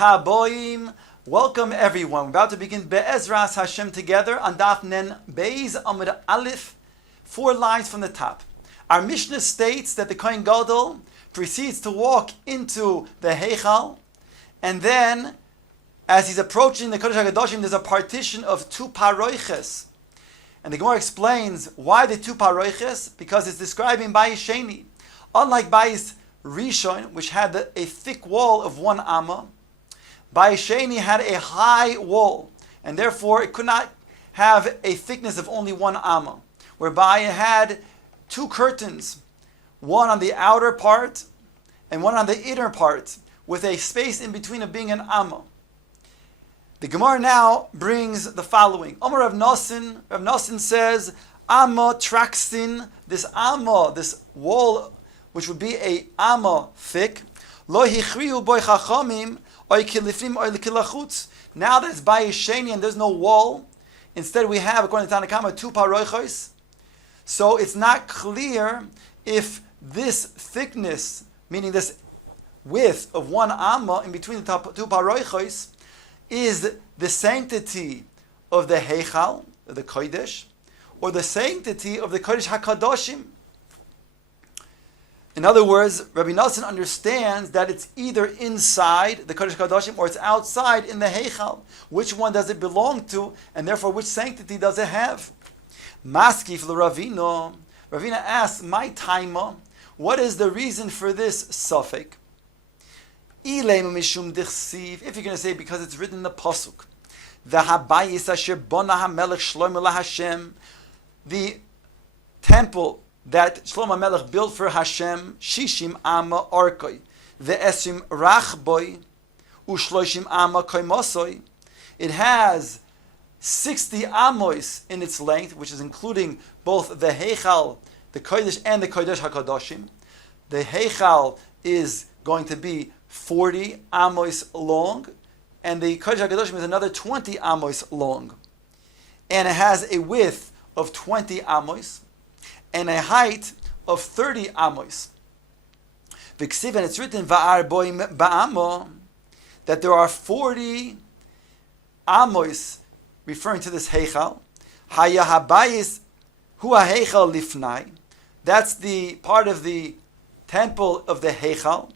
Haboim. Welcome everyone. We're about to begin Be'ezras Hashem together on Daf Nen Beis Amud Aleph, 4 lines from the top. Our Mishnah states that the Kohen Gadol proceeds to walk into the Heichal, and then as he's approaching the Kodesh HaKadoshim, there's a partition of 2 paroiches. And the Gemara explains why the 2 paroiches, because it's describing Bayis Sheni. Unlike Bayis Rishon, which had a thick wall of 1 amma, Bayis Sheni had a high wall, and therefore it could not have a thickness of only 1 amma, whereby it had 2 curtains, one on the outer part and one on the inner part, with a space in between of being an amma. The Gemara now brings the following. Rav Lesin says, amma traxin, this amma, this wall, which would be a amma thick, lo hichriu boy chachamim, oy kilifnim oy kilachutz. Now that it's Bayis Sheni and there's no wall, instead we have, according to Tanakama, 2 paroichos. So it's not clear if this thickness, meaning this width of 1 amma in between the 2 paroichos, is the sanctity of the Heichal, the Kodesh, or the sanctity of the Kodesh HaKadoshim. In other words, Rabbi Lesin understands that it's either inside the Kodesh HaKadoshim or it's outside in the Heichal. Which one does it belong to, and therefore which sanctity does it have? Maskif l'Ravina. Ravina asks, my taima, what is the reason for this suffix? If you're going to say because it's written in the pasuk, the temple that Shlomo Melech built for Hashem, Shishim Amma Orkoi, Ve'esim Rachboi, Ushloshim Amma Koimosoi. It has 60 amos in its length, which is including both the Heichal, the Kodesh, and the Kodesh HaKadoshim. The Heichal is going to be 40 amos long, and the Kodesh HaKadoshim is another 20 amos long. And it has a width of 20 amos, and a height of 30 amos. V'ksiv, and it's written, Va'ar boim ba'amo, that there are 40 amos, referring to this Heichal. Haya habayis hu ha-Heichal lifnai. That's the part of the temple of the Heichal.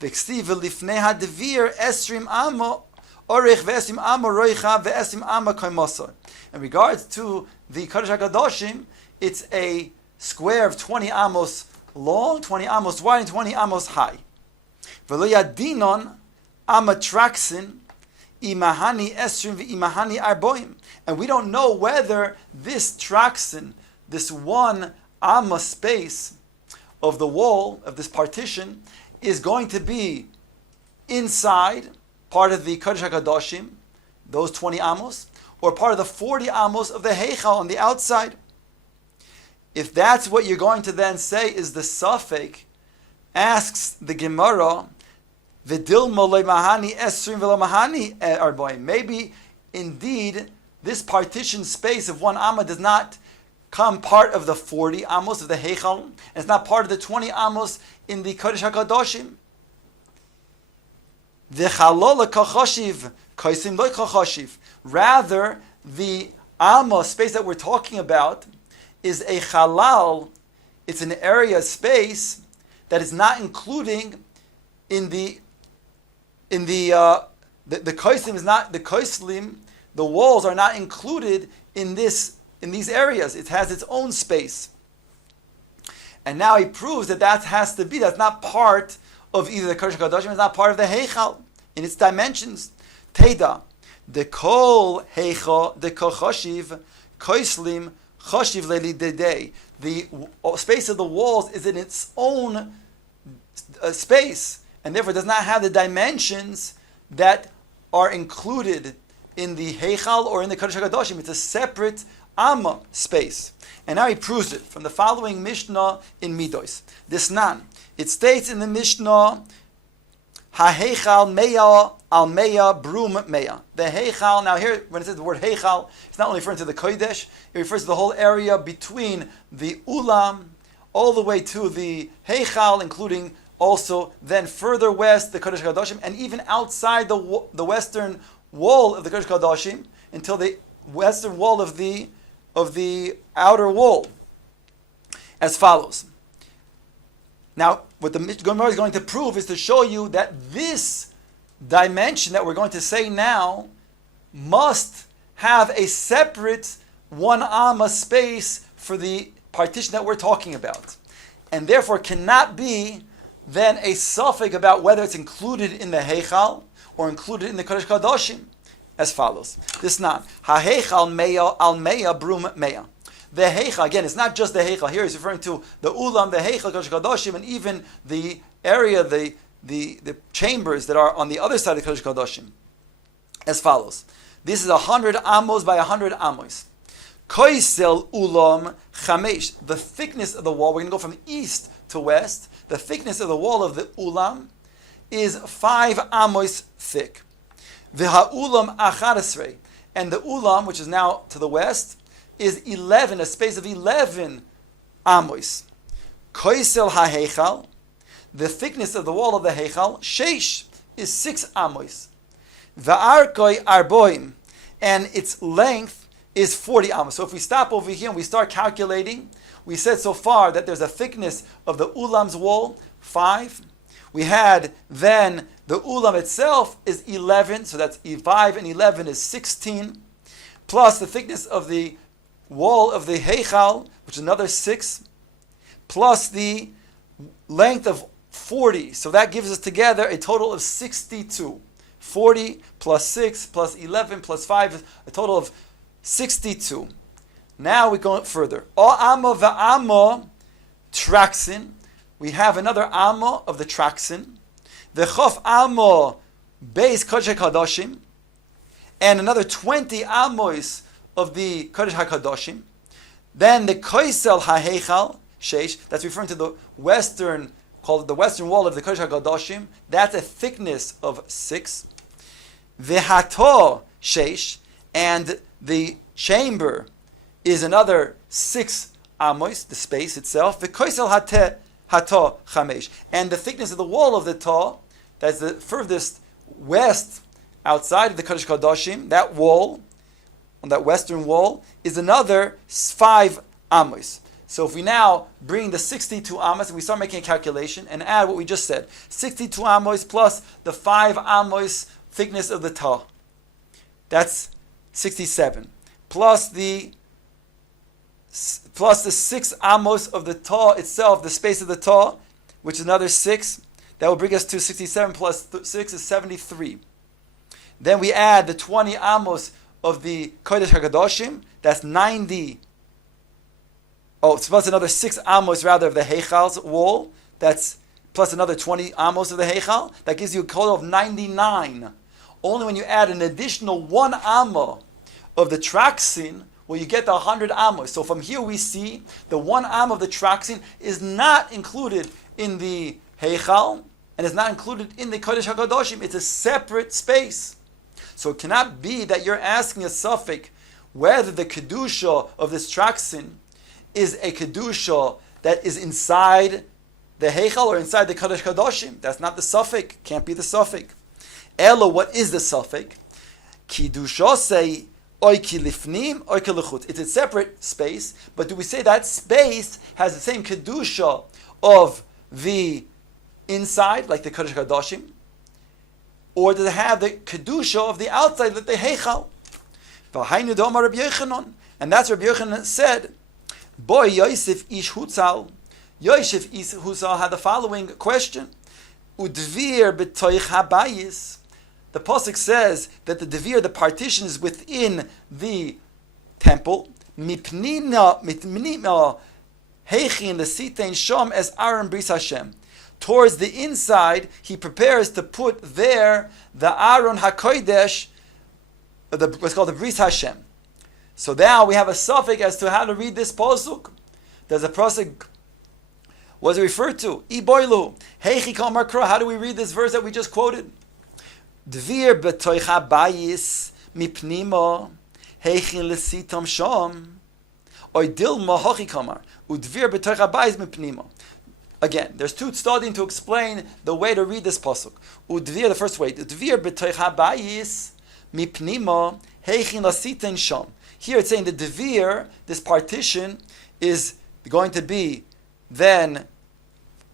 V'ksiv lifnei ha-devir esrim amo orich ve'esrim amo roicha ve'esrim amo koimosor. In regards to the Kodesh HaKadoshim, it's a square of 20 amos long, 20 amos wide, and 20 amos high. V'lo yadinon amatraxin imahani esrim v'imahani arboim. And we don't know whether this traxin, this 1 amma space of the wall, of this partition, is going to be inside, part of the Kodesh HaKadoshim, those 20 amos, or part of the 40 amos of the Heichal on the outside. If that's what you're going to then say is the suffix, asks the Gemara, V'dilma lo mahani esrim v'lo mahani arboim. Maybe, indeed, this partition space of 1 amma does not come part of the 40 amos of the Heichal, and it's not part of the 20 amos in the Kodesh HaKadoshim. V'chalol kachoshiv, kaisim lo kachoshiv. Rather, the amma space that we're talking about is a halal. It's an area, space that is not including in the koislim is not the koislim. The walls are not included in these areas. It has its own space. And now he proves that has to be. That's not part of either the Kodesh HaKadoshim. It's not part of the Heichal in its dimensions. Teda the kol Heichal the kochoshiv koislim. The space of the walls is in its own space, and therefore does not have the dimensions that are included in the Heichal or in the Kodesh HaKadoshim. It's a separate Amma space. And now he proves it from the following Mishnah in Midos. This Nan. It states in the Mishnah, Ha-Heichal meya al meya brum meya. The Heichal, now here, when it says the word Heichal, it's not only referring to the Kodesh, it refers to the whole area between the Ulam all the way to the Heichal, including also then further west the Kodesh HaKadoshim, and even outside the western wall of the Kodesh HaKadoshim until the western wall of the outer wall, as follows. Now, what the Gemara is going to prove is to show you that this dimension that we're going to say now must have a separate 1 amma space for the partition that we're talking about, and therefore cannot be then a suffix about whether it's included in the Heichal or included in the Kodesh Kadoshim, as follows. This not ha-Heichal meya al meya brum meya. The Heichal, again, it's not just the Heichal. Here he's referring to the Ulam, the Heichal, Kodesh Kadoshim, and even the area, the chambers that are on the other side of Kodesh Kadoshim, as follows. This is 100 amos by 100 amos. Koisel ulam chamesh. The thickness of the wall, we're going to go from east to west. The thickness of the wall of the ulam is 5 amos thick. V'ha ulam achadesrei. And the ulam, which is now to the west, is 11, a space of 11 amos. Koisel ha-heichal. The thickness of the wall of the heichal, sheish, is 6 amos. V'arkoi arboim. And its length is 40 amos. So if we stop over here and we start calculating, we said so far that there's a thickness of the ulam's wall, 5. We had then the ulam itself is 11, so that's 5 and 11 is 16, plus the thickness of the wall of the heichal, which is another 6, plus the length of 40. So that gives us together a total of 62. 40 plus 6 plus 11 plus 5 is a total of 62. Now we go further. O amma va'amma traxin. We have another amma of the traxin. The chof amma beis kodesh hakadoshim, and another 20 amos of the kodesh hakadoshim. Then the koisel haheichal sheish. That's referring to the western, called the western wall of the kodesh hakadoshim. That's a thickness of 6. V'hato sheish, and the chamber is another 6 amos, the space itself. V'koisel hato chamesh, and the thickness of the wall of the ta, that's the furthest west outside of the Kodesh Kadoshim, that wall, on that western wall, is another 5 amos. So if we now bring the 62 amos and we start making a calculation and add what we just said, 62 amos plus the 5 amos thickness of the ta, that's 67. Plus the 6 amos of the ta itself, the space of the ta, which is another 6, that will bring us to 67 plus 6 is 73. Then we add the 20 amos of the Kodesh HaKadoshim, that's 90. Oh, it's plus another 6 amos rather of the Heichal's wall, that's plus another 20 amos of the Heichal, that gives you a total of 99. Only when you add an additional 1 amma of the traxin will you get the 100 amos. So from here we see the 1 amma of the traxin is not included in the Heichal and is not included in the Kodesh HaKadoshim. It's a separate space. So it cannot be that you're asking a suffix whether the Kedusha of this traxin is a Kedusha that is inside the Heichal or inside the Kodesh HaKadoshim. That's not the suffix. Can't be the suffix. Elo, what is the suffix? Kedusha say oiki lifnim, oiki lechut. It's a separate space, but do we say that space has the same kedusha of the inside, like the Kodesh Kadoshim, or does it have the kedusha of the outside, like the heichal? V'hainu d'omar Rabbi Yochanan, and that's what Rabbi Yochanan said. Boy Yosef ish hutzal. Yosef ish hutzal had the following question: Udvir b'toich habayis. The pasuk says that the devir, the partition, is within the temple. Mipnina heichin lesitein sham as Aaron bris Hashem. Towards the inside, he prepares to put there the Aaron hakodesh, what's called the bris Hashem. So now we have a suffix as to how to read this pasuk. There's a pasuk. What is it referred to? Iboilu heichi kol makra. How do we read this verse that we just quoted? Dvir betoich habayis mipnima heichin lesitam sham oy dilma hachi kamar udvir betoich habayis mipnima. Again, there's two studying to explain the way to read this pasuk. Udvir, the first way. Udvir b'toich habayis mipnima heichin lasiten sham. Here it's saying the devir, this partition, is going to be then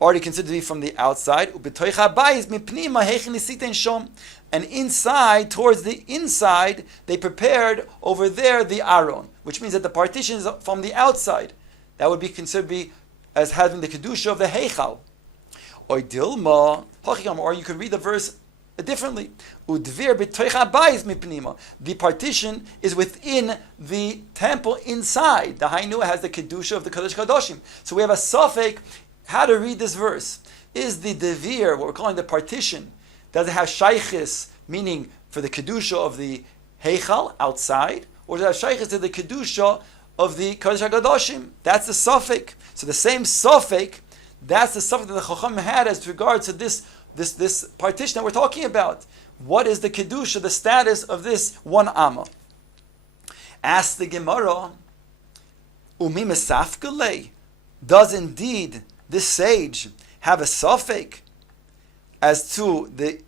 already considered to be from the outside. Ub'toich habayis mipnima heichin lasiten sham. And inside, towards the inside, they prepared over there the aron, which means that the partition is from the outside. That would be considered to be as having the kedusha of the heichal. Or dilma, or you could read the verse differently. Udvir b'toich habayis mipnima. The partition is within the temple inside. The Hainu has the kedusha of the Kodesh Kadoshim. So we have a suffix how to read this verse. Is the devir, what we're calling the partition, does it have shaychis, meaning for the kedusha of the heichal outside, or does it have shaychis to the kedusha of the Kodesh HaKadoshim? That's the suffix. So the same suffix, that's the suffix that the Chacham had as regards to this partition that we're talking about. What is the kedusha, the status of this one amma? Ask the Gemara, Umi Mesafkele, does indeed this sage have a suffix as to the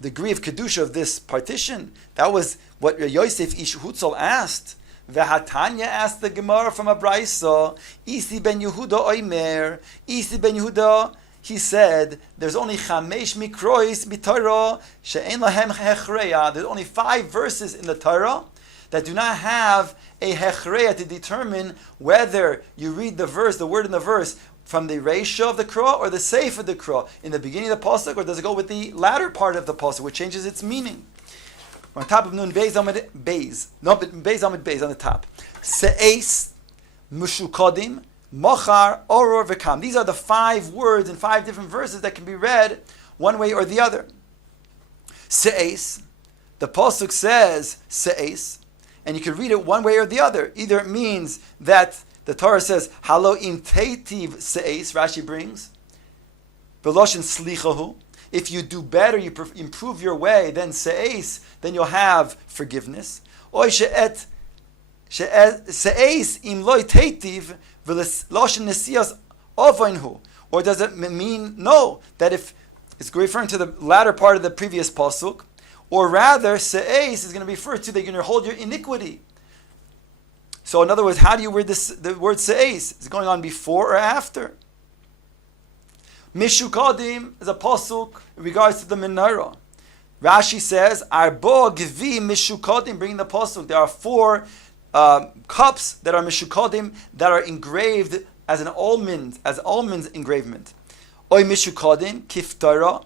degree of kedusha of this partition? That was what Yosef Ish Hutzal asked. V'hatanya asked the Gemara from a Brayso, Isi ben Yehuda Oimer, Isi ben Yehuda, he said, there's only chamesh mikrois b'Torah she'en lahem hechreya. There's only 5 verses in the Torah that do not have a hechreya to determine whether you read the verse, the word in the verse, from the reisha of the Krah or the seif of the Krah, in the beginning of the pasuk, or does it go with the latter part of the pasuk, which changes its meaning? On top of Nun Beis Amid Beis. No, Beis Amid Beis on the top. Se'es, Mushukodim, Mochar, Oror, V'kam. These are the 5 words in 5 different verses that can be read one way or the other. Se'es, the pasuk says Se'es, and you can read it one way or the other. Either it means that the Torah says, Halo im teitiv Se'es, Rashi brings, Beloshin Slichahu. If you do better, you improve your way, then se'es, then you'll have forgiveness. Or se'es im loy teitiv v'loshen nesias ovoinhu. Or does it mean, no, that if it's referring to the latter part of the previous pasuk, or rather, se'es is going to refer to that you're going to hold your iniquity. So in other words, how do you read this, the word se'es? Is it going on before or after? Mishukadim is a pasuk in regards to the menorah. Rashi says, Arbo Gvi Mishukadim, bringing the pasuk. There are 4 cups that are Mishukadim that are engraved as an almond, as almonds engravement. Oy Mishukadim, Kiftareh,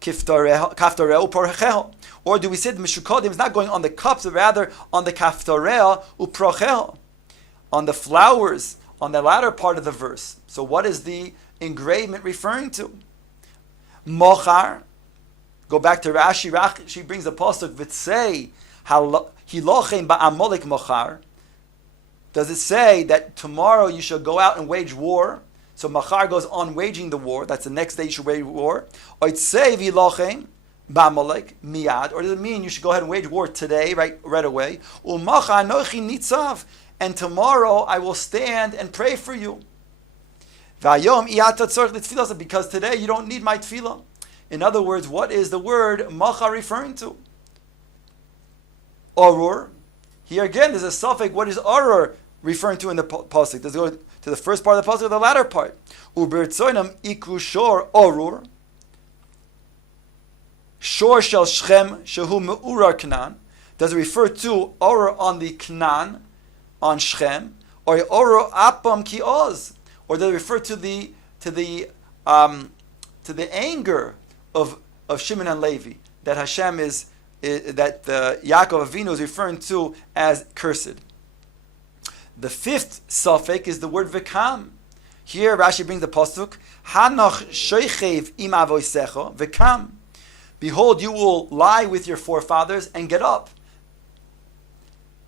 Kaftareh Uprocheho. Or do we say the Mishukadim is not going on the cups, but rather on the Kaftareh Uprocheho, on the flowers, on the latter part of the verse. So what is the engravement referring to? Mochar. Go back to Rashi. Rashi brings the pasuk v'tzei hilochem ba'amalek mochar. Does it say that tomorrow you shall go out and wage war? So machar goes on waging the war. That's the next day you should wage war. Or it say v'ilochem ba'amalek miyad. Or does it mean you should go ahead and wage war today, right away? U'machar nochi nitzav. And tomorrow I will stand and pray for you. Because today you don't need my tefillah. In other words, what is the word macha referring to? Orur. Here again, there's a suffix. What is orur referring to in the pasuk? Does it go to the first part of the pasuk or the latter part? Ubertzoinam ikru shor orur. Shor shel Shechem shehu meurar Canaan. Does it refer to orur on the Canaan, on Shechem, or orur apam ki oz? Or does it refer to the anger of Shimon and Levi that Hashem that Yaakov Avinu is referring to as cursed? The 5th suffix is the word v'kam. Here Rashi brings the pasuk Hanoch shoichev im avoisecho v'kam. Behold, you will lie with your forefathers and get up.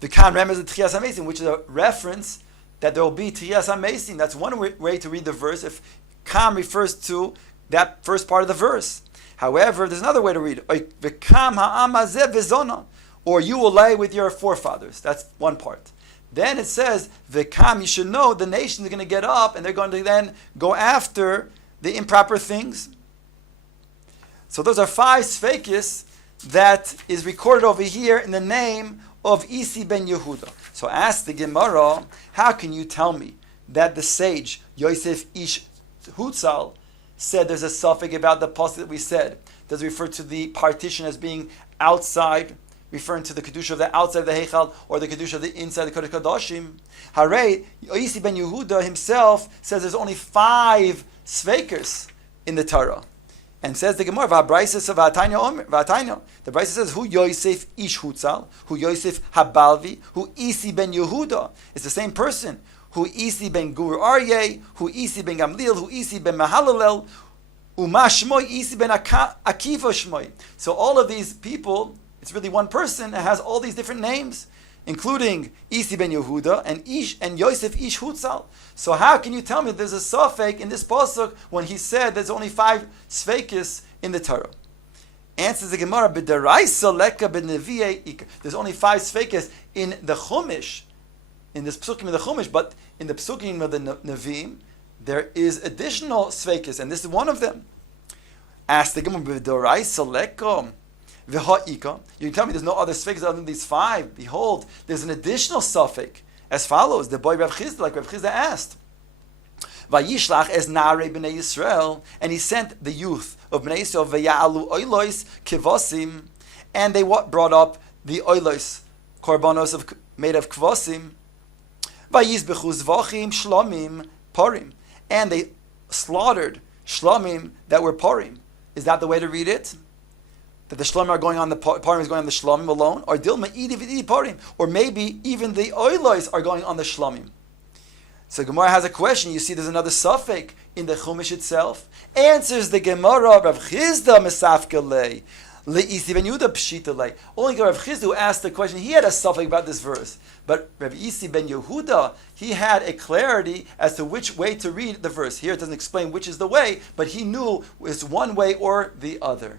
V'kam remembers the Tchias HaMesim, which is a reference that there will be Tchias HaMesim. That's one way to read the verse, if Kam refers to that first part of the verse. However, there's another way to read it. V'kam ha'am hazeh v'zona. Or you will lay with your forefathers. That's one part. Then it says, V'kam, you should know the nations are going to get up and they're going to then go after the improper things. So those are 5 Sfeikis that is recorded over here in the name of Isi ben Yehuda. So ask the Gemara, how can you tell me that the sage Yosef Ish Hutzal said there's a suffix about the pasuk that we said? Does it refer to the partition as being outside, referring to the kedusha of the outside of the heichal, or the kedusha of the inside of the kodesh kodashim? Harei Isi ben Yehuda himself says there's only 5 sveikas in the Torah. And says the Gemara, "V'habraises of v'ataino." The Brisa says, "Hu Yosef Ish Hutzal, Hu Yosef Habalvi, Hu Isi ben Yehuda." It's the same person. Hu Isi ben Gur Aryeh, Hu Isi ben Gamliel, Hu Isi ben Mahalalel, Uma Shmoy, Isi ben Akiva Shmoy. So all of these people, it's really one person that has all these different names, including Isi ben Yehuda and Yosef Ish Hutzal. So how can you tell me there's a suffix in this pasuk when he said there's only 5 sfeikis in the Torah? Answers the Gemara, B'daraisa leka b'nevi'ei ikar. There's only 5 sfeikis in the Chumash, in this psukim of the Chumash, but in the psukim of the Nevi'im, there is additional sfeikis, and this is one of them. Ask the Gemara, B'daraisa leka. You can tell me there's no other suffix other than these 5. Behold, there's an additional suffix as follows. The boy Rav Chizda, like Rav Chizda asked, Vayishlach es na'arei b'nei Yisrael, and he sent the youth of b'nei Yisrael v'ya'alu oilos kivosim, and they brought up the oilos, korbanos made of kvosim, vayizbechu zvachim shlomim porim, and they slaughtered shlomim that were porim. Is that the way to read it? That the shlomim are going on the parim is going on the shlomim alone, or dilma idi v'idi parim, or maybe even the oilos are going on the shlomim. So Gemara has a question. You see, there's another suffix in the Chumash itself. Answers the Gemara, Rav Chizda mesafkelei le'isi ben Yehuda pshitalei. Only Rav Chizda who asked the question, he had a suffix about this verse, but Rav Isi ben Yehuda, he had a clarity as to which way to read the verse. Here it doesn't explain which is the way, but he knew it's one way or the other.